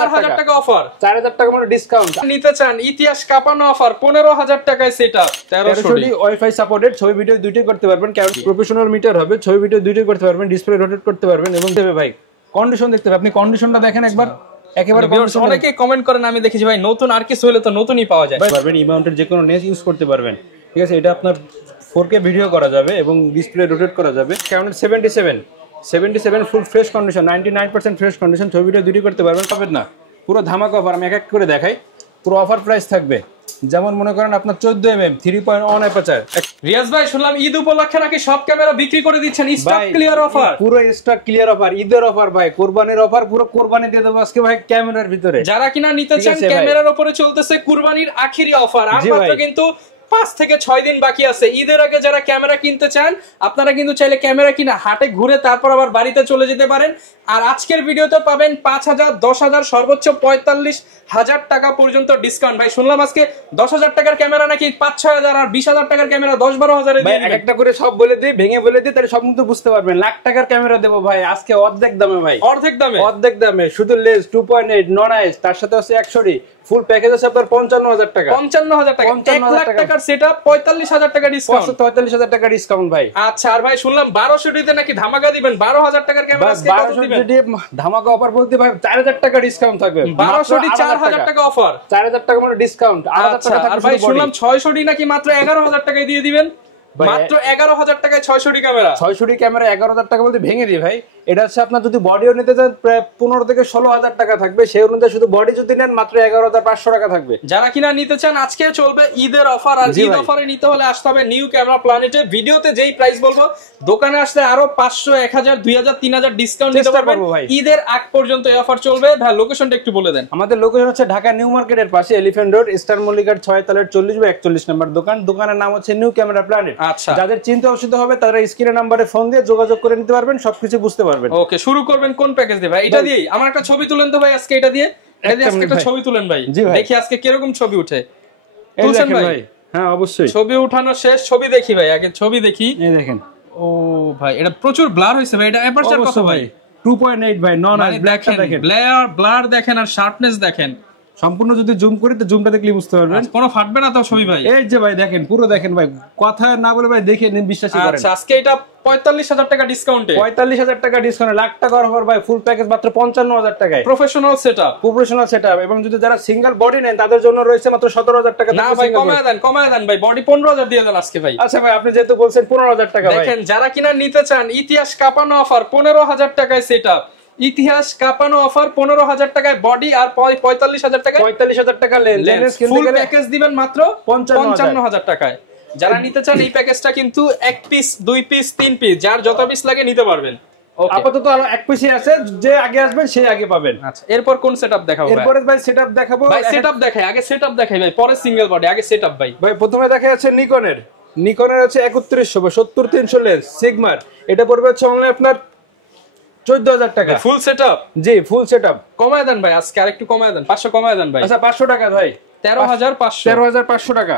4,000 টাকা অফার, 4,000 টাকা মানে ডিসকাউন্ট নিতে চান ইতিহাস কাঁপানো অফার 15,000 টাকায় সেটআপ 1300 ওয়াইফাই সাপোর্টেড, ছবি ভিডিও দুটোই করতে পারবেন, কারণ প্রফেশনাল মিটার হবে, ছবি ভিডিও দুটোই করতে পারবেন, ডিসপ্লে রোটেট করতে পারবেন এবং দেবে ভাই কন্ডিশন দেখতে হবে, আপনি কন্ডিশনটা দেখেন একবার একেবারে কন্ডিশন। অনেকে কমেন্ট করেন আমি দেখেছি ভাই নতুন আর কিছু হলে তো নতুনই পাওয়া যায় পারবেন, ইমাউন্টের যে কোনো নেস ইউজ করতে পারবেন, ঠিক আছে। এটা আপনার 4K ভিডিও করা যাবে এবং ডিসপ্লে রোটেট করা যাবে। কারণ 77 full fresh condition, 99% fresh condition, ছবি ভিডিও দুটোই করতে পারবেন। পাবেন না পুরো ধামাকা অফার, আমি এক এক করে দেখাই। পুরো অফার প্রাইস থাকবে, যেমন মনে করেন আপনার 14mm 3.1 অ্যাপারচার। রিয়াজ ভাই শুনলাম ঈদ উপলক্ষে নাকি সব ক্যামেরা বিক্রি করে দিচ্ছেন, স্টক ক্লিয়ার অফার, পুরো স্টক ক্লিয়ার অফার, ঈদের অফার ভাই, কুরবানির অফার, পুরো কুরবানি দিয়ে দেবো আজকে ভাই ক্যামেরার ভিতরে। যারা কিনা নিতে চান ক্যামেরার উপরে চলতেছে কুরবানির আখেরি অফার, আর মাত্র কিন্তু 5 থেকে 6 দিন বাকি আছে ঈদের আগে। যারা ক্যামেরা কিনতে চান আপনারা কিন্তু চাইলে ক্যামেরা কিনা হাটে ঘুরে তারপর আবার বাড়িতে চলে যেতে পারেন। আর আজকের ভিডিওতে পাবেন 5,000, 10,000, সর্বোচ্চ 45,000 টাকা পর্যন্ত ডিসকাউন্ট। ভাই শুনলাম আজকে 10,000 টাকার ক্যামেরা নাকি 5-6,000 আর 20,000 টাকার ক্যামেরা 10-12,000 এ দিয়ে একটা করে সব বলে দিই, ভেঙে বলে দিই, তাহলে সব কিন্তু বুঝতে পারবেন। লাখ টাকার ক্যামেরা দেবো ভাই আজকে অর্ধেক দামে, ভাই অর্ধেক দামে, শুধু লেন্স 2.8 নন আইস, তার সাথে আছে 100 ফুল প্যাকেজ আছে আপনার 55,000 টাকা। 55,000 টাকা, 1 লাখ টাকার সেটআপ 45,000 টাকা ডিসকাউন্ট, 45,000 টাকা ডিসকাউন্ট ভাই। আচ্ছা, আর ভাই শুনলাম 1200 তে নাকি ধামাকা দিবেন, 12,000 টাকার ক্যামেরা আজকে কত দিবেন? ধামাকা অফার বলতে ভাই 4,000 টাকা ডিসকাউন্ট থাকবে, 1200 4,000 টাকা অফার, 4,000 টাকা মানে ডিসকাউন্ট। আর ভাই শুনলাম 600 নাকি মাত্র 11,000 টাকায় দিয়ে দিবেন, মাত্র 11,000 টাকায় 600 ক্যামেরা। 600 ক্যামেরা 11,000 টাকা বলতে ভেঙে দিই ভাই। এটা হচ্ছে আপনার যদি বডিও নিতে চান প্রায় 15 থেকে 16,000 টাকা থাকবে, সেই অনুযায়ী শুধু বডি যদি নেন মাত্র 11,500 টাকা থাকবে। যারা কিনা নিতে চান আজকে চলবে ঈদের অফার, আর ঈদ অফারে নিতে হলে আসতে হবে নিউ ক্যামেরা প্ল্যানেটে। ভিডিওতে যেই প্রাইস বলবো দোকানে আসলে আরো 500, 1000, 2000, 3000 ডিসকাউন্ট দিতে পারবেন ঈদের আগ পর্যন্ত এই অফার চলবে। ভাই লোকেশনটা একটু বলে দেন। আমাদের লোকেশন হচ্ছে ঢাকা নিউ মার্কেটের পাশে এলিফ্যান্ট রোড, স্টার মল্লিকার 6 তলার 40/41 নম্বর দোকান। দোকানের নাম হচ্ছে নিউ ক্যামেরা প্ল্যানেট। আচ্ছা, যাদের চিন্তা অসুবিধা হবে তারা স্ক্রিনের নম্বরে ফোন দিয়ে যোগাযোগ করে নিতে পারবেন, সবকিছু বুঝতে পারবেন। ওকে, শুরু করবেন কোন প্যাকেজ দিয়ে ভাই? এটা দিয়ে আমার একটা ছবি তুলেন তো ভাই আজকে, এটা দিয়ে আজকে একটা ছবি তুলেন ভাই, দেখি আজকে কিরকম ছবি উঠে। তুলছেন ভাই? হ্যাঁ অবশ্যই, ছবি উঠানো শেষ, ছবি দেখি ভাই, আগে ছবি দেখি। এই দেখেন, ও ভাই এটা প্রচুর ব্লার হইছে ভাই, এটা অ্যাপারচার কত ভাই? 2.8 ভাই, নন আইস ব্ল্যাকটা দেখেন, ব্লার দেখেন আর শার্পনেস দেখেন। সম্পূর্ণ যদি জুম করি তো জুমটা দেখলে বুঝতে পারবেন, কোনো ফাটবে না তো ছবি ভাই। এই যে ভাই দেখেন, পুরো দেখেন ভাই, কথা না বলে ভাই দেখে নিন, বিশ্বাসই করেন। আচ্ছা, আজকে এটা 45,000 টাকা ডিসকাউন্টে, 45,000 টাকা ডিসকাউন্টে, লাখ টাকা অফার ভাই, ফুল প্যাকেজ মাত্র 55,000 টাকায়, প্রফেশনাল সেটআপ। এবং যদি যারা সিঙ্গেল বডি নেন তাদের জন্য রয়েছে মাত্র 17,000 টাকা। না ভাই কমায় দেন ভাই, বডি 15,000 দিয়ে দেন আজকে ভাই। আচ্ছা ভাই, আপনি যেহেতু বলছেন 15,000 টাকা, দেখেন যারা কিনা নিতে চান ইতিহাস কাঁপানো অফার 15,000 টাকায় সেটআপ, ইতিহাস কাঁপানো অফার 15,000 টাকায় বডি আর 45,000 টাকা লেন্স, ফুল প্যাকেজ দিবেন মাত্র 55,000 টাকায়। যারা নিতে চান এই প্যাকেজটা কিন্তু 1 পিস, 2 পিস, 3 পিস, যার যত পিস লাগে নিতে পারবেন। আপাতত আরো 1 পিসই আছে, যে আগে আসবেন সেই আগে পাবেন। আচ্ছা, এরপর কোন সেটআপ দেখাবো ভাই? এরপরে ভাই সেটআপ দেখাবো ভাই, সেটআপ দেখাই, আগে সেটআপ দেখাই ভাই, পরে সিঙ্গেল বডি, আগে সেটআপ ভাই। ভাই প্রথমে দেখা যাচ্ছে নিকনের হচ্ছে 3100 70-300 লেন্স সিগমার, এটা পড়বে হচ্ছে অনলাইন আপনার 14,000 টাকা ফুল সেটআপ। জি, ফুল সেটআপ। কমায় দেন ভাই আজকে, আরেকটু কমায় দেন, 500 কমায় দেন ভাই। আচ্ছা 500 টাকা ভাই, 13,500 টাকা।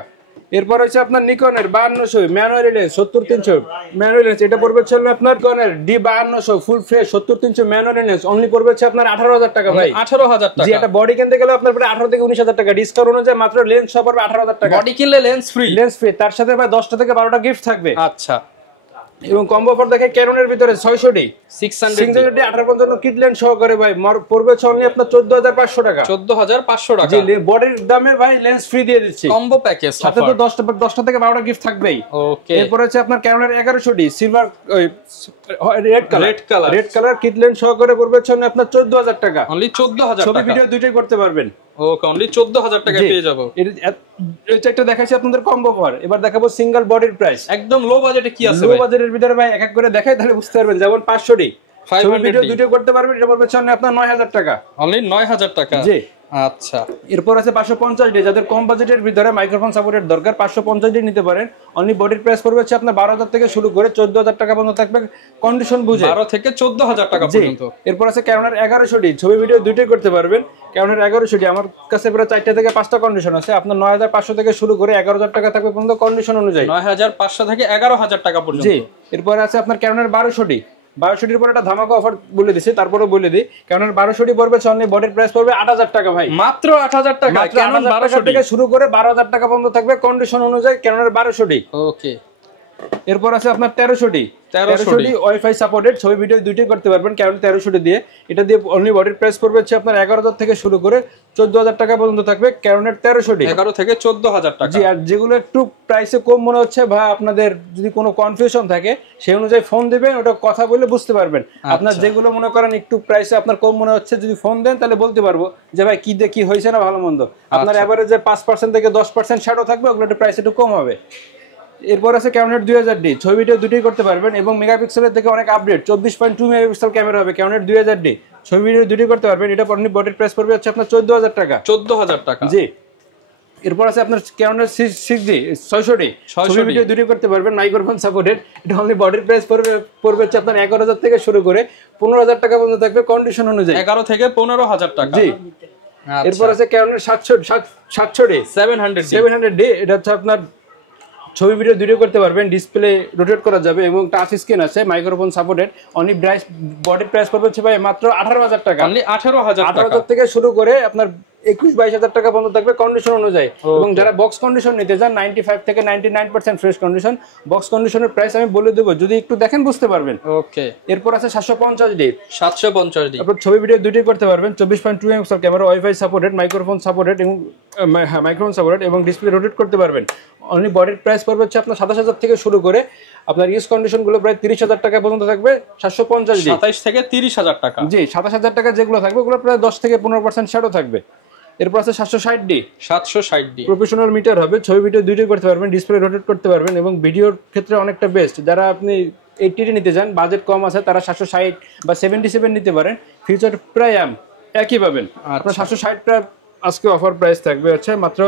এরপর হচ্ছে আপনার নিকনের 5200 ম্যানুয়াল লেন্স 70-300 ম্যানুয়াল লেন্স, এটা পড়বে হচ্ছে আপনার নিকনের D5200 full fresh 70-300 manual lens, only পড়বে হচ্ছে আপনার 18,000 টাকা ভাই। 18,000 টাকা। জি, এটা বডি কিনতে গেলে আপনার প্রায় 18 থেকে 19,000 টাকা ডিসকাউন্ট অনুযায়ী মাত্র লেন্স সহ পড়বে 18,000 টাকা। বডি কিনলে লেন্স ফ্রি, তার সাথে ভাই 10টা থেকে 12টা গিফট থাকবে। আচ্ছা, এবং কম্বো অফার দেখে ক্যাননের ভিতরে 600 600 18 কিট লেন্স সহকারে ভাই পড়বে অনলি আপনার 14,500 টাকা। 14,500 টাকা। জি, বডির দামে ভাই লেন্স ফ্রি দিয়ে দিচ্ছি, কম্বো প্যাকেজ, সাথে তো 10টা থেকে 12টা গিফট থাকবেই। ওকে, এরপর হচ্ছে আপনার ক্যাননের 1100 silver red colour kit lens সহকারে পড়বে আপনার 14,000 টাকা, অনলি 14,000 টাকা। ছবি ভিডিও দুটোই করতে পারবেন। ওকে, অনলি 14,000 টাকায় পেয়ে যাবো। এটা একটা দেখাচ্ছি আপনাদের কম্বো অফার। এবার দেখাবো সিঙ্গেল বডির প্রাইস, একদম লো বাজেটে কি আছে লো ভাই? বাজেটের ভিতরে ভাই এক এক করে দেখাই, তাহলে বুঝতে পারবেন। যেমন 500 ছবি ভিডিও দুটোই করতে পারবেন, এটা পড়বে আপনার 9,000 টাকা, অনলি 9,000 টাকা। জি, আচ্ছা। এরপর আছে 550 যাদের কম বাজেটের ভিতরে মাইক্রোফোন সাপোর্টের দরকার 550 নিতে পারেন। অনলি বডির প্রাইস পড়বে হচ্ছে আপনার 12,000 থেকে শুরু করে 14,000 টাকা পর্যন্ত থাকবে, কন্ডিশন বুঝে 12 থেকে 14,000 টাকা পর্যন্ত। এরপর আছে ক্যাননের 1100 ছবি ভিডিও দুটোই করতে পারবেন। ক্যাননের 1100 আমার কাছে প্রায় 4টা থেকে 5টা কন্ডিশন আছে, আপনার 9,500 থেকে শুরু করে 11,000 টাকা থাকবে পর্যন্ত কন্ডিশন অনুযায়ী, 9,500 থেকে 11,000 টাকা পর্যন্ত। জি, এরপর আছে আপনার ক্যাননের 1200 1200 পরে একটা ধামাকা অফার বলে দিছি, তারপরেও বলে দিই, কারণ 1200 পড়বে অনলি বডির প্রাইস পড়বে 8000 টাকা ভাই, মাত্র 8000 টাকা। Canon 1200 থেকে শুরু করে 12000 টাকা পর্যন্ত থাকবে কন্ডিশন অনুযায়ী Canon 1200। ওকে, এরপর আছে আপনার 1300 ওয়াইফাই সাপোর্টেড, ছবি ভিডিও দুটোই করতে পারবেন Canon 1300 দিয়ে। এটা দিয়ে অনলি বডির প্রাইস পড়বে হচ্ছে আপনার 11000 থেকে শুরু করে 14000 টাকা পর্যন্ত থাকবে Canon 1300। 11 থেকে 14000 টাকা। জি, আর যেগুলো একটু প্রাইসে কম মনে হচ্ছে বা আপনাদের যদি কোনো কনফিউশন থাকে সেই অনুযায়ী ফোন দিবেন, ওটা কথা বলে বুঝতে পারবেন। আপনার যেগুলো মনে করেন একটু প্রাইসে আপনার কম মনে হচ্ছে, যদি ফোন দেন তাহলে বলতে পারবো যে ভাই কি দিয়ে কি হয়েছে না ভালো মন্দ। আপনার এভারেজে 5% থেকে 10% শ্যাডো থাকবে, ওগুলো একটু প্রাইস একটু কম হবে। এরপর আছে Canon 2000D, ছবি ভিডিও দুটোই করতে পারবেন এবং মেগাপিক্সেলের থেকে অনেক আপডেট 24.2 মেগাপিক্সেল ক্যামেরা হবে Canon 2000D, ছবি ভিডিও দুটোই করতে পারবেন। এটা পরে বডির প্রাইস পড়বে হচ্ছে আপনার 14000 টাকা। 14000 টাকা, জি। এরপর আছে আপনার Canon 6D 600D, ছবি ভিডিও দুটোই করতে পারবেন, মাইক্রোফোন সাপোর্টেড। এটা অনলি বডির প্রাইস পড়বে হচ্ছে আপনার 11000 থেকে শুরু করে 15000 টাকা পর্যন্ত থাকবে কন্ডিশন অনুযায়ী। 11 থেকে 15000 টাকা। জি। এরপর আছে Canon 700D 700D, এটা হচ্ছে আপনার ছবি ভিডিও দুটোই করতে পারবেন, ডিসপ্লে রোটেট করা যাবে এবং টাচ স্ক্রিন আছে, মাইক্রোফোন সাপোর্টেড। অনলি বডির প্রাইস পড়বে হচ্ছে ভাই মাত্র 18000 টাকা। অনলি 18000 টাকা 18000 থেকে শুরু করে আপনার 21-22 টাকা পর্যন্ত থাকবে কন্ডিশন অনুযায়ী। এবং যারা বক্স কন্ডিশন নিতে চান 95 থেকে 99% ফ্রেশ কন্ডিশন, বক্স কন্ডিশনের প্রাইস আমি বলে দেবো, যদি একটু দেখেন বুঝতে পারবেন। ওকে। এরপর আছে 750D 750D, তারপর ছবি ভিডিও দুটোই করতে পারবেন, 24.2 megapixel camera, wifi supported, microphone supported এবং মাইক্রোফোন সাপোর্টেড এবং ডিসপ্লে রোটেট করতে পারবেন। অনলি বডির প্রাইস পড়বে হচ্ছে আপনার 27000 থেকে শুরু করে আপনার ইউজ কন্ডিশন গুলো প্রায় 30000 টাকা পর্যন্ত থাকবে 750D। 27 থেকে 30000 টাকা। জি, 27000 টাকা যেগুলো থাকবে ওগুলো প্রায় 10 থেকে 15% শ্যাডো থাকবে। এরপর আছে 760D প্রফেশনাল মিটার হবে, ছবি ভিডিও দুটোই করতে পারবেন, ডিসপ্লে রোটেট করতে পারবেন এবং ভিডিওর ক্ষেত্রে অনেকটা বেস্ট। যারা আপনি 80D নিতে চান, বাজেট কম আছে, তারা 760 বা 77 নিতে পারেন, ফিচার প্রায় একই পাবেন। আপনার 760টা আজকে অফার প্রাইস থাকবে হচ্ছে মাত্র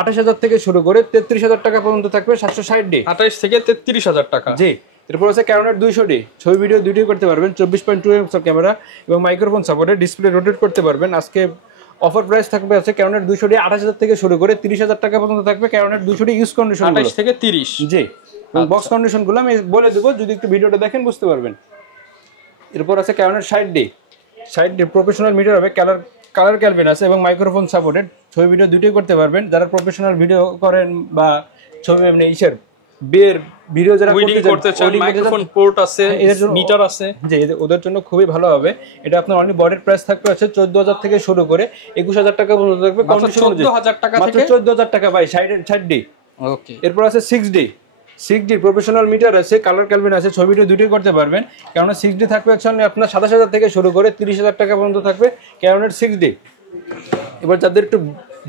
28000 থেকে শুরু করে 33000 টাকা পর্যন্ত থাকবে 760D। 28 থেকে 33000 টাকা। জি। এরপর আছে Canon 200D, ছবি ভিডিও দুটোই করতে পারবেন, 24.2 মেগাপিক্সেল ক্যামেরা এবং মাইক্রোফোন সাপোর্টেড, ডিসপ্লে রোটেট করতে পারবেন। আজকে অফার প্রাইস থাকবে আছে Canon 200D 28000 থেকে শুরু করে 30000 টাকা পর্যন্ত থাকবে Canon 200D ইউজ কন্ডিশন 28 থেকে 30। জি। বক্স কন্ডিশন গুলো আমি বলে দেবো, যদি একটু ভিডিওটা দেখেন বুঝতে পারবেন। এরপর আছে Canon 60D প্রফেশনাল মিটার হবে, কালার ক্যালভিন আছে এবং মাইক্রোফোন সাপোর্টেড, ছবি ভিডিও দুটোই করতে পারবেন। যারা প্রফেশনাল ভিডিও করেন বা ছবি এমনি ইসের বিয়ের ভিডিও যারা করতে চান, মাইক্রোফোন পোর্ট আছে, মিটার আছে, যে ওদের জন্য খুবই ভালো হবে। এটা আপনার অনলি বডির প্রাইস থাকবে আছে 14000 থেকে শুরু করে 21000 টাকা পর্যন্ত থাকবে কন্ডিশন অনুযায়ী। 14000 টাকা থেকে 14000 টাকা ভাই 60D। ওকে। এরপর আছে 6D প্রফেশনাল মিটার আছে, কালার ক্যালভিন আছে, ছবি ভিডিও দুটোই করতে পারবেন। Canon 6D থাকবে হচ্ছে আপনার 27000 থেকে শুরু করে 30000 টাকা পর্যন্ত থাকবে Canon 6D। এবার যাদের একটু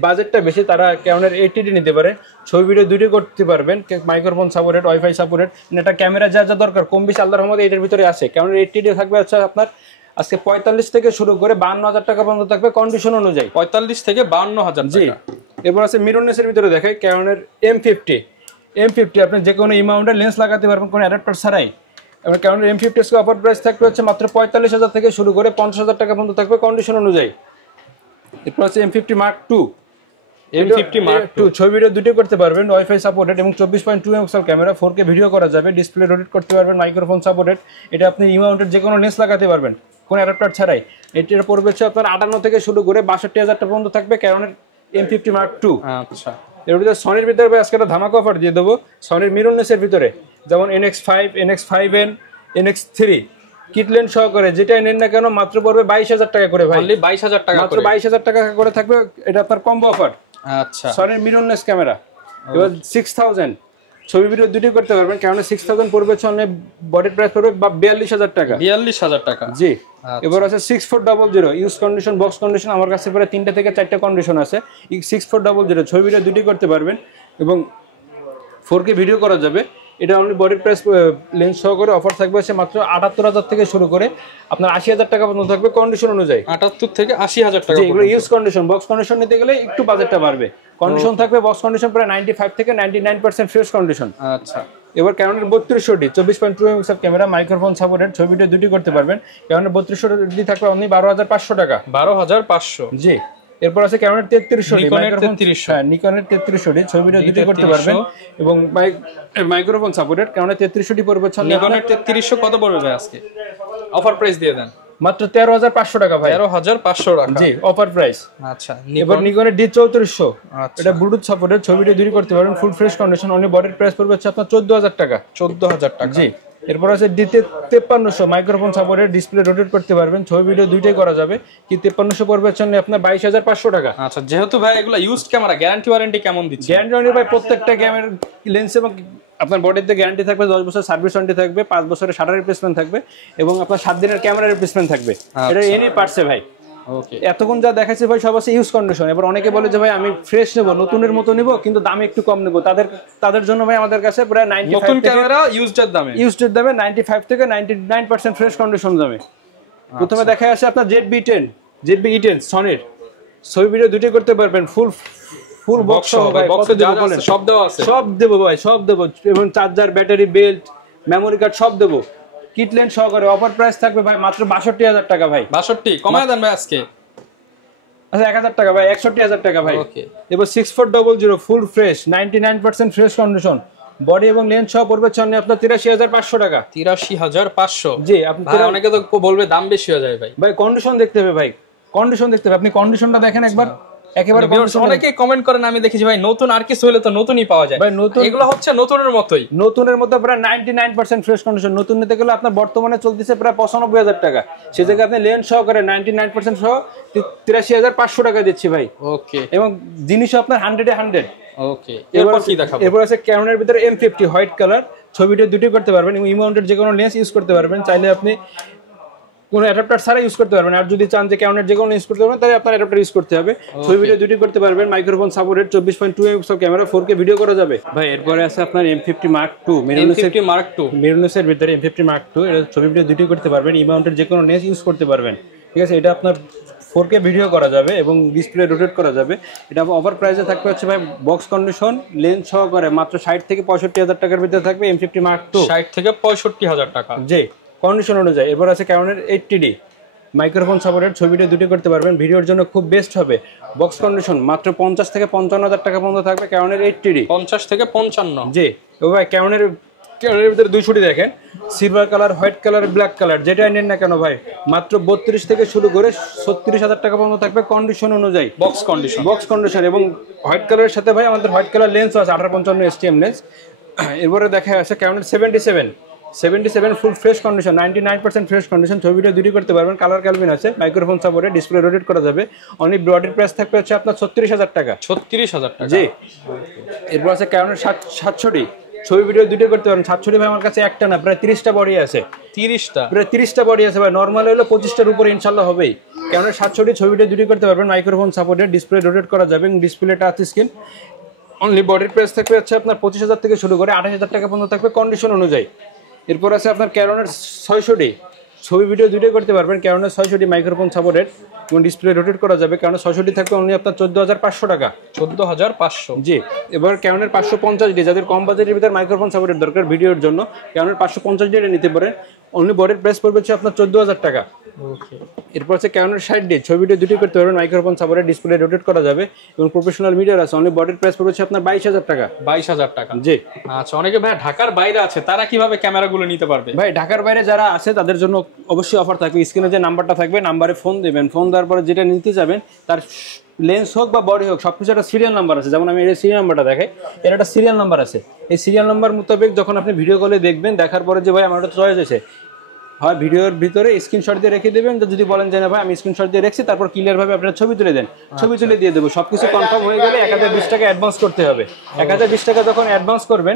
বাজেটটা বেশি তারা Canon 80D নিতে পারে, ছবি ভিডিও দুটোই করতে পারবেন, মাইক্রোফোন সাপোর্টেড, ওয়াইফাই সাপোর্টেড। এটা ক্যামেরা যা যা দরকার কম বেশি আল্লাহর রহমতে এটার ভিতরে আছে। Canon 80D থাকবে হচ্ছে আপনার আজকে 45 থেকে শুরু করে 52000 টাকা পর্যন্ত থাকবে কন্ডিশন অনুযায়ী। 45 থেকে 52000 জি। টাকা। এরপর আছে মিররনেসের ভিতরে দেখায় Canon M50 আপনি যে কোনো ইমাউন্টের লেন্স লাগাতে পারবেন কোনো অ্যাডাপ্টার ছাড়াই। এবং Canon M50 এর অফার প্রাইস থাকবে হচ্ছে মাত্র 45000 থেকে শুরু করে 50000 টাকা পর্যন্ত থাকবে কন্ডিশন অনুযায়ী। এরপর আছে M50 Mark II ছবি ভিডিও দুটোই করতে পারবেন, ওয়াইফাই সাপোর্টেড এবং 24.2 মেগাপিক্সেল ক্যামেরা, 4K ভিডিও করা যাবে, ডিসপ্লে রোটেট করতে পারবেন, মাইক্রোফোন সাপোর্টেড। এটা আপনি ইমাউন্টের যে কোনো লেন্স লাগাতে পারবেন কোনো অ্যাডাপ্টার ছাড়াই। এটার পড়বে হচ্ছে আপনার 58 থেকে শুরু করে 62000 টাকা পর্যন্ত থাকবে Canon M50 Mark II। আচ্ছা। এর ভিতরে সনির ভিতরে আজকে একটা ধামাকা অফার দিয়ে দেবো সনির মিররনেসের ভিতরে, যেমন NX5, NX5N, NX3 kit lens সহকারে যেটাই নেন না কেন মাত্র পড়বে 22000 টাকা করে ভাই। অনলি 22000 টাকা মাত্র 22000 টাকা করে থাকবে। এটা আপনার কম্বো অফার। আচ্ছা। সনির মিররনেস ক্যামেরা। এবার 6000 ছবি ভিডিও দুটোই করতে পারবেন, কারণ 6000 পড়বে সনি বডির প্রাইস পড়বে 42000 টাকা। 42000 টাকা। জি। এবার আছে 6400 ইউজ কন্ডিশন, বক্স কন্ডিশন, আমার কাছে প্রায় 3টা থেকে 4টা কন্ডিশন আছে। 6400 ছবি ভিডিও দুটোই করতে পারবেন এবং 4K ভিডিও করা যাবে। এটা অনলি বডির প্রাইস লেন্স সহকারে অফার থাকবে সে মাত্র 78000 থেকে শুরু করে আপনার 80000 টাকা পর্যন্ত থাকবে কন্ডিশন অনুযায়ী। 78 থেকে 80000 টাকা। এগুলো ইউজ কন্ডিশন, বক্স কন্ডিশন নিতে গেলে একটু বাজেটটা বাড়বে। কন্ডিশন থাকবে বক্স কন্ডিশন প্রায় 95 থেকে 99% ফ্রেশ কন্ডিশন। আচ্ছা। এবার Canon 3200D 24.2 megapixel camera, microphone supported, ছবি ভিডিও দুটি করতে পারবেন। Canon 3200D থাকবে অনলি 12500 টাকা। 12500। জি। এরপর আছে Canon 3300D, Nikon 3300D ছবি ভিডিও দুটি করতে পারবেন এবং মাইক্রোফোন সাপোর্টেড। Canon 3300D পড়বে Nikon 3300 কত পড়বে ভাই আজকে? অফার প্রাইস দিয়ে দেন মাত্র 13,500 টাকা ভাই। 13,500 টাকা, জি অফার প্রাইস। আচ্ছা এবার নিকনের D3400, এটা ব্লুটুথ সাপোর্টেড, ছবিটা দুটি করতে পারবেন, ফুল ফ্রেশ কন্ডিশন, অনলি বডির প্রাইস পড়বে হচ্ছে আপনার 14,000 টাকা। 14,000 টাকা, জি। এরপর আছে D5300, microphone supported, display rotate করতে পারবেন, ছবি ভিডিও দুইটাই করা যাবে। কি 5300 পড়বে হচ্ছে আপনার 22,500 টাকা। আচ্ছা, যেহেতু ভাই এগুলো ইউজড ক্যামেরা, গ্যারান্টি ওয়ারেন্টি কেমন দিচ্ছে? গ্যারান্টি ওয়ারেন্টি ভাই প্রত্যেকটা ক্যামেরার লেন্স এবং আপনার বডিতে গ্যারান্টি থাকবে, 10 বছর সার্ভিস ওয়ারেন্টি থাকবে, 5 বছরের শাটার রিপ্লেসমেন্ট থাকবে এবং আপনার 7 দিনের ক্যামেরা রিপ্লেসমেন্ট থাকবে। এটা এনি পার্টসে ভাই। ওকে, এতক্ষণ যা দেখাচ্ছে ভাই সব আছে ইউজ কন্ডিশন। এবার অনেকে বলে যে ভাই আমি ফ্রেশ নেব, নতুনের মতো নেব, কিন্তু দামে একটু কম নেব, তাদের জন্য ভাই আমাদের কাছে প্রায় 95 নতুন ক্যামেরা ইউজড দামে 95 থেকে 99% ফ্রেশ কন্ডিশন দামে। প্রথমে দেখা আসে আপনার ZB-E10 সনির, ছবি ভিডিও দুটোই করতে পারবেন, ফুল বক্স সহ ভাই, বক্সে যা বলেন সব দেওয়া আছে, সব দেব ভাই, সব দেব, এবং charger, battery, belt, memory card সব দেব, কিট লেন্স সহকারে। অফার প্রাইস থাকবে ভাই মাত্র 62,000 টাকা ভাই। 62 কমায় দেন ভাই আজকে। আচ্ছা 1,000 টাকা ভাই, 61,000 টাকা ভাই। ওকে, এবার 6400 full fresh 99% fresh condition, body এবং লেন্স সহ পড়বে চলে আপনার 83,500 টাকা। 83,500, জি। আপনি অনেকে তো বলবে দাম বেশি হয়ে যায় ভাই। ভাই কন্ডিশন দেখতে হবে ভাই, কন্ডিশন দেখতে হবে। আপনি কন্ডিশনটা দেখেন একবার, একেবারে অনেকে কমেন্ট করেন, আমি দেখেছি ভাই নতুন আর কিছু হলে তো নতুনই পাওয়া যায় ভাই। নতুন এগুলো হচ্ছে নতুনের মতোই, নতুনের মতো প্রায় 99% ফ্রেশ কন্ডিশন। নতুন নিতে গেলে আপনার বর্তমানে চলতেছে প্রায় 95,000 টাকা, সে জায়গায় আপনি লেন্স সহকারে 99% সহ 83,500 টাকা দিচ্ছি ভাই। ওকে, এবং জিনিসও আপনার 100-এ 100। ওকে, এরপর কি দেখাবো? এরপর আছে ক্যানোনের ভিতরে M50 হোয়াইট কালার, ছবিটা দুটি করতে পারবেন এবং ইমাউন্টেড যে কোনো লেন্স ইউজ করতে পারবেন। চাইলে আপনি কোনো অ্যাডাপ্টার ছাড়া ইউজ করতে পারবেন, আর যদি চান যে ক্যানোনের যে কোনো ইউজ করতে পারবেন তাহলে আপনার অ্যাডাপ্টার ইউজ করতে হবে। ছবি ভিডিও দুটি করতে পারবেন, microphone supported, 24.2 megapixel camera, 4K video করা যাবে ভাই। এরপরে আছে আপনার M50 Mark II, মেরুনেসের ভিতরে M50 Mark II, এটা ছবি ভিডিও দুটি করতে পারবেন, ইমাউন্টেড যে কোনো লেন্স ইউজ করতে পারবেন, ঠিক আছে। এটা আপনার 4K ভিডিও করা যাবে এবং ডিসপ্লে রোটেট করা যাবে। এটা অফার প্রাইসে থাকবে হচ্ছে ভাই বক্স কন্ডিশন, লেন্স সহকারে মাত্র 60 থেকে 65,000 টাকার ভিতরে থাকবে M50 Mark II। 60 থেকে 65,000 টাকা, জি কন্ডিশন অনুযায়ী। এবার আছে ক্যানোনের 80D, মাইক্রোফোন সাপোর্টেড, ছবিটা দুটি করতে পারবেন, ভিডিওর জন্য খুব বেস্ট হবে। বক্স কন্ডিশন মাত্র 50 থেকে 55,000 টাকা পর্যন্ত থাকবে ক্যানোনের 80D। 50 থেকে 55, জি। ও ভাই ক্যানোনের ভিতরে 200টি দেখেন, silver colour, white colour, black colour, যেটাই নেন না কেন ভাই মাত্র 32 থেকে শুরু করে 36,000 টাকা পর্যন্ত থাকবে কন্ডিশন অনুযায়ী, বক্স কন্ডিশন। এবং হোয়াইট কালারের সাথে ভাই আমাদের হোয়াইট কালার লেন্স আছে, 1855 STM লেন্স। এরপরে দেখা আছে ক্যানোনের 77 full fresh condition, 99% fresh condition, ছবি ভিডিও দুটি করতে পারবেন, কালার ক্যালভিন আছে, মাইক্রোফোন সাপোর্টে, ডিসপ্লে রোটেট করা যাবে। অনলি বডির প্রাইস থাকবে হচ্ছে আপনার 36,000 টাকা। 36,000 টাকা, জি। এরপর আছে ক্যানোনের 760, ছবি ভিডিও দুটো করতে পারেন। 760 ভাই আমার কাছে একটা না, প্রায় 30টা বডি আছে। 30টা বডি আছে ভাই, নর্মাল হলো 25টার উপরে ইনশাল্লাহ হবেই। ক্যানোনের 760 ছবি ভিডিও দুটো করতে পারবেন, মাইক্রোফোন সাপোর্টে, ডিসপ্লে রোটেট করা যাবে এবং ডিসপ্লে টাচ স্ক্রিন। অনলি বডির প্রাইস থাকবে হচ্ছে আপনার 25,000 থেকে শুরু করে 28,000 টাকা পর্যন্ত থাকবে কন্ডিশন অনুযায়ী। এরপর আছে আপনার ক্যানোনের 600D, ছবি ভিডিও দুটোই করতে পারবেন, ক্যানোনের 600D, মাইক্রোফোন সাপোর্টেড এবং ডিসপ্লে রোটেট করা যাবে। ক্যানোনের 600D থাকবে অনলি আপনার 14,500 টাকা। 14,500, জি। এবার ক্যানোনের 550D, যাদের কম বাজেটের ভিতরে মাইক্রোফোন সাপোর্টের দরকার ভিডিওর জন্য, ক্যানোনের 550D নিতে পারেন। অনলি বডির প্রাইস পড়বে হচ্ছে আপনার 14,000 টাকা। ওকে। এরপর আছে ক্যানোনের 60D, ছবি ভিডিও দুটি করতে পারবেন, মাইক্রোফোন সাপোর্টেড, ডিসপ্লে রোটেট করা যাবে এবং প্রফেশনাল মিটার আছে। অনলি বডির প্রাইস পড়বে হচ্ছে আপনার 22,000 টাকা। 22,000 টাকা, জি। আচ্ছা, অনেকে ভাই ঢাকার বাইরে আছে, তারা কিভাবে ক্যামেরাগুলো নিতে পারবে? ভাই ঢাকার বাইরে যারা আছে তাদের জন্য অবশ্যই অফার থাকবে। স্ক্রিনে যে নাম্বারটা থাকবে, নাম্বারে ফোন দেবেন, ফোন দেওয়ার পরে যেটা নিতে যাবেন তার লেন্স হোক বা বডি হোক সবকিছু একটা সিরিয়াল নাম্বার আছে। যেমন আমি এই সিরিয়াল নাম্বারটা দেখাই, এর একটা সিরিয়াল নাম্বার আছে। এই সিরিয়াল নাম্বার মোতাবেক যখন আপনি ভিডিও কলে দেখবেন, দেখার পরে যে ভাই আমার একটা চয়েস আছে, হয় ভিডিওর ভিতরে স্ক্রিনশট দিয়ে রেখে দেবেন, যদি বলেন যে না ভাই আমি স্ক্রিনশট দিয়ে রেখেছি, তারপর ক্লিয়ার ভাবে আপনারা ছবি তুলে দেন, ছবি তুলে দিয়ে দেবো। সবকিছু কনফার্ম হয়ে গেলে 1020 টাকা অ্যাডভান্স করতে হবে। 1020 টাকা যখন অ্যাডভান্স করবেন,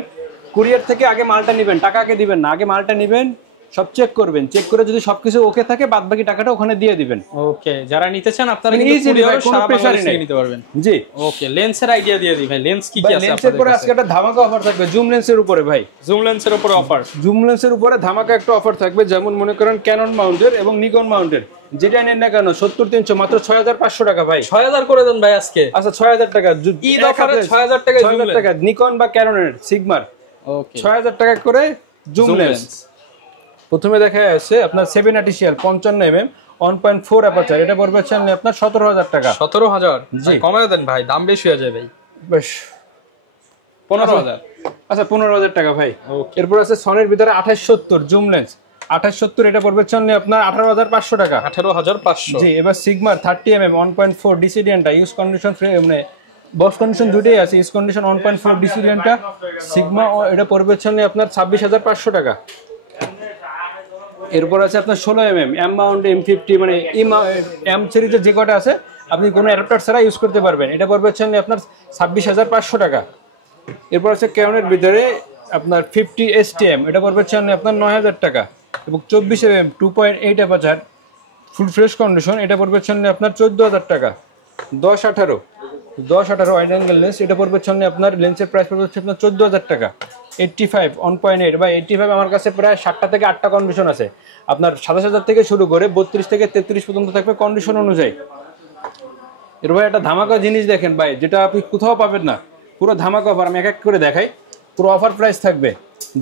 কুরিয়ার থেকে আগে মালটা নেবেন, টাকা আগে দিবেন না, আগে মালটা নেবেন, সব চেক করবেন, চেক করে যদি সবকিছু ওকে থাকে বাদ বাকি টাকাটা ওখানে দিয়ে দিবেন। ওকে, যারা নিতে চান আপনারা কিন্তু কুরিয়ারে সারা বাংলাদেশে নিতে পারবেন। জি। ওকে, লেন্সের আইডিয়া দিয়ে দিই ভাই, লেন্স কি কি আছে আপনাদের? লেন্সের উপরে আজকে একটা ধামাকা অফার থাকবে, জুম লেন্সের উপরে ভাই। জুম লেন্সের উপরে অফার, জুম লেন্সের উপরে ধামাকা একটা অফার থাকবে। যেমন মনে করেন ক্যানন মাউন্টের এবং নিকন মাউন্টের, যেটা নেন না কেন 70-300 মাত্র 6,500 টাকা ভাই। 6,000 করে দেন ভাই আজকে। আচ্ছা 6,000 টাকা, ঈদ অফারে 6,000 টাকা, 6,000 টাকা নিকন বা ক্যাননের সিগমার। ওকে, 6,000 টাকা করে জুম লেন্স। প্রথমে দেখা যাচ্ছে আপনার 7 আর্টিফিশিয়াল 55mm 1.4 অ্যাপারচার, এটা পড়বে হচ্ছে আপনার 17,000 টাকা। 17,000? জি, কমায় দেন ভাই, দাম বেশি হয়ে যায় ভাই। বেশ 15,000। আচ্ছা 15,000 টাকা ভাই। এরপর আছে সনির ভিতরে 2870 জুম লেন্স, 2870 এটা পড়বে হচ্ছে আপনার 18500 টাকা। 18500। জি, এবার সিগমার 30mm 1.4 ডিসিডিয়ানটা ইউজ কন্ডিশন মানে বক্স কন্ডিশন দুটোই আছে, ইউজ কন্ডিশন 1.4 ডিসিডিয়ানটা সিগমা, এটা পড়বে হচ্ছে আপনার 26500 টাকা। এরপর আছে আপনার 16mm এম মাউন্ট M50 মানে এম সিরিজের যে কটা আছে আপনি কোনো অ্যাডাপ্টার ছাড়া ইউজ করতে পারবেন, এটা পড়বে হচ্ছে আপনার 26500 টাকা। এরপর আছে ক্যাননের ভিতরে আপনার 50 STM, এটা পড়বে হচ্ছে আপনার 9000 টাকা। এবং 24mm 2.8 aperture full fresh condition, এটা পড়বে হচ্ছে আপনার 14000 টাকা। 10-18 ওয়াইড অ্যাঙ্গেল লেন্স, এটা পড়বে হচ্ছে আপনার লেন্সের প্রাইস পড়বে হচ্ছে আপনার 14000 টাকা। 85 1.8 বা 85 আমার কাছে প্রায় 7টা থেকে 8টা কন্ডিশন আছে, আপনার 27000 থেকে শুরু করে 32 থেকে 33 পর্যন্ত থাকবে কন্ডিশন অনুযায়ী। এরপর একটা ধামাকা জিনিস দেখেন ভাই, যেটা আপনি কোথাও পাবেন না, পুরো ধামাকা অফার, আমি এক এক করে দেখাই। পুরো অফার প্রাইস থাকবে,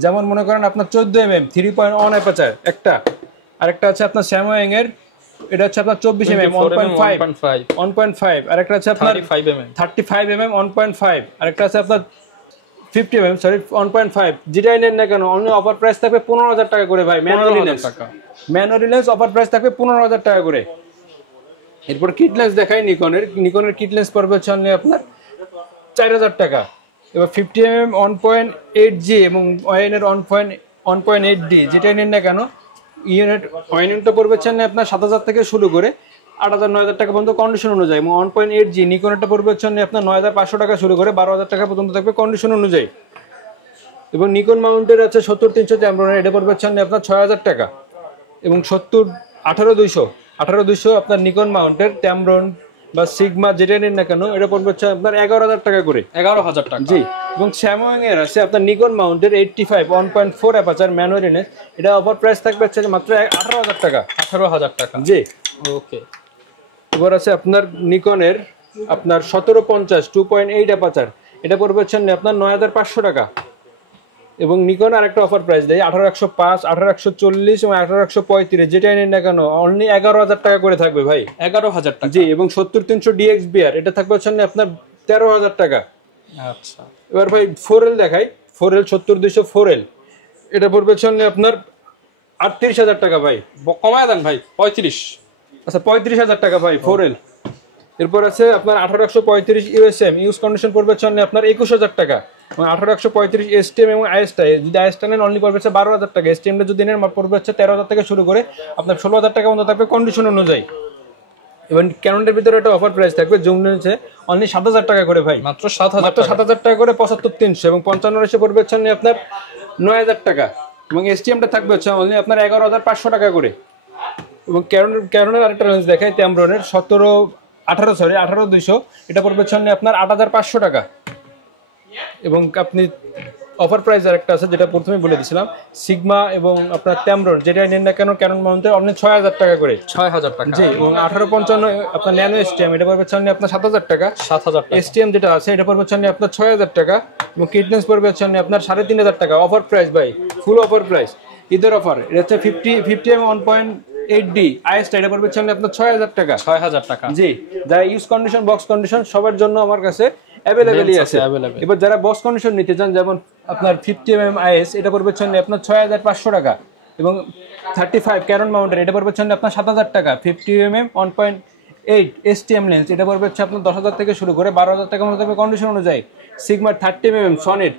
যেমন মনে করেন আপনার 14mm 3.1 অ্যাপারচার একটা, আরেকটা আছে আপনার স্যামসাং এর, এটা হচ্ছে আপনার 24mm 1.5, আরেকটা আছে আপনার 35mm 1.5, আরেকটা আছে আপনার 50mm 1.5। যেটাই নেন না কেন অনলি অফার প্রাইস থাকবে 15000 টাকা করে ভাই। ম্যানুয়ালি লেন্স অফার প্রাইস থাকবে 15000 টাকা করে। এরপর কিট লেন্স দেখাই, নিকনের কিট লেন্স পড়বে হচ্ছে আপনার 4000 টাকা। এবার 50mm 1.8G এবং ওয়াইনের 1.8D যেটাই নেন না কেন ওয়াইনটা পড়বে হচ্ছে আপনার 7000 থেকে শুরু করে 8000-9000 টাকা পর্যন্ত কন্ডিশন অনুযায়ী, এবং 1.8G নিকনটা পড়বে হচ্ছে আপনার 9500 টাকা শুরু করে 12000 টাকা পর্যন্ত থাকবে কন্ডিশন অনুযায়ী। এবং নিকন মাউন্টের আছে 70-300 ট্যাম্ব্রনের, এটা পড়বে হচ্ছে আপনার 6000 টাকা। এবং 18-200 আপনার নিকন মাউন্টের ট্যাম্ব্রন বা সিগমা যেটা নেন না কেন এটা পড়বে হচ্ছে আপনার 11000 টাকা করে। 11000 টাকা। জি, এবং স্যামসাং এর আছে আপনার নিকন মাউন্টের 85 1.4 অ্যাপারচার ম্যানুয়াল লেন্স, এটা অফার প্রাইস থাকবে হচ্ছে মাত্র 18000 টাকা। 18000 টাকা। জি, ওকে। এবার আছে আপনার নিকনের আপনার 1750 2.8 অ্যাপারচার, এটা পড়বে হচ্ছে আপনার 9500 টাকা। এবং নিকন আরেকটা অফার প্রাইস দেয় 18105, 18140 এবং 18135, যেটাই নেন না কেন অনলি 11000 টাকা করে থাকবে ভাই। 11000 টাকা। জি, এবং 70-300 DXBR এটা থাকবে হচ্ছে আপনার 13000 টাকা। আচ্ছা, এবার ভাই 4L দেখাই, 4L 70-200 4L, এটা পড়বে হচ্ছে আপনার 38000 টাকা ভাই। কমায় দেন ভাই, 35। আচ্ছা, 35000 টাকা ভাই 4L। এরপর আছে আপনার 18135 USM ইউজ কন্ডিশন পড়বে হচ্ছে আপনার 21000 টাকা। এবং 18135 STM এবং আইএসটা, যদি আইএসটা নেন অনলি পড়বে হচ্ছে 12000 টাকা। STMটা যদি নেন পড়বে হচ্ছে 13000 থেকে শুরু করে আপনার 16000 টাকা পর্যন্ত থাকবে কন্ডিশন অনুযায়ী। এবং ক্যাননের ভিতরে একটা অফার প্রাইস থাকবে জুম লেন্সে অনলি 7000 টাকা করে ভাই, মাত্র 7000 টাকা করে 75-300, এবং 55 এসে পড়বে হচ্ছে আপনার 9000 টাকা। এবং STMটা থাকবে হচ্ছে অনলি আপনার 11500 টাকা করে। এবং ক্যাননের আরেকটা লেন্স দেখাই ট্যাম্ব্রনের 18-200, এটা পড়বে হচ্ছে আপনার 8500 টাকা। এবং আপনি অফার প্রাইস আরেকটা আছে যেটা প্রথমে বলে দিয়েছিলাম, সিগমা এবং আপনার ট্যাম্ব্রন যেটা নেন না কেন ক্যানন মাউন্টের অনলি 6000 টাকা করে। 6000 টাকা। জি, এবং 1855 আপনার ন্যানো STM এটা পড়বে হচ্ছে আপনার 7000 টাকা। 7000 টাকা। STM যেটা আছে এটা পড়বে হচ্ছে আপনার 6000 টাকা। এবং কিট লেন্স পড়বে হচ্ছে আপনার 3500 টাকা। অফার প্রাইস ভাই, ফুল অফার প্রাইস, ঈদের অফার। এটা হচ্ছে 50mm 1.8D আইএসটা, এটা পড়বে হচ্ছে আপনার 6000 টাকা। 6000 টাকা। জি, যারা ইউজ কন্ডিশন বক্স কন্ডিশন সবার জন্য আমার কাছে অ্যাভেলেবেলই আছে। এবার যারা বক্স কন্ডিশন নিতে চান, যেমন আপনার 50mm আইএস এটা পড়বে হচ্ছে আপনার 6500 টাকা। এবং 35 ক্যানন মাউন্টের এটা পড়বে হচ্ছে আপনার 7000 টাকা। 50mm 1.8 STM লেন্স এটা পড়বে হচ্ছে আপনার 10000 থেকে শুরু করে 12000 টাকা মতো থাকবে কন্ডিশন অনুযায়ী। সিগমার 30mm সনিট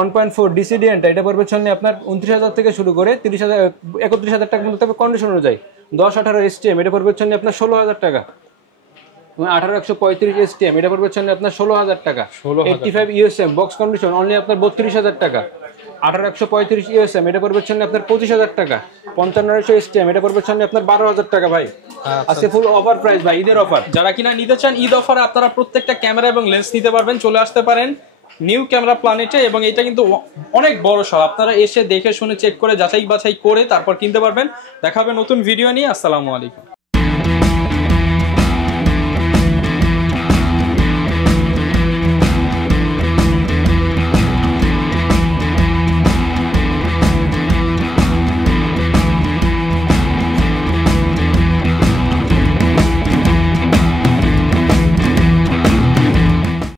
1.4 ডিসিডিয়ানটা এটা পড়বে হচ্ছে আপনার 29000 থেকে শুরু করে 31000 টাকা মতো থাকবে কন্ডিশন অনুযায়ী। 10-18 STM এটা পড়বে হচ্ছে আপনার 16000 টাকা। 18135 STM এটা পড়বে হচ্ছে আপনার 16000 টাকা। 85 USM বক্স কন্ডিশন অনলি আপনার 32000 টাকা। 18135 USM এটা পড়বে হচ্ছে আপনার 25000 টাকা। 5500 STM এটা পড়বে হচ্ছে আপনার 12000 টাকা ভাই। আজকে ফুল অফার প্রাইস ভাই, ঈদের অফার। যারা কিনা নিতে চান ঈদ অফারে আপনারা প্রত্যেকটা ক্যামেরা এবং লেন্স নিতে পারবেন, চলে আসতে পারেন নিউ ক্যামেরা প্ল্যানেটে। এবং এটা কিন্তু অনেক বড় শপ, আপনারা এসে দেখে শুনে চেক করে যাচাই বাছাই করে তারপর কিনতে পারবেন। দেখা হবে নতুন ভিডিও নিয়ে। আসসালামু আলাইকুম।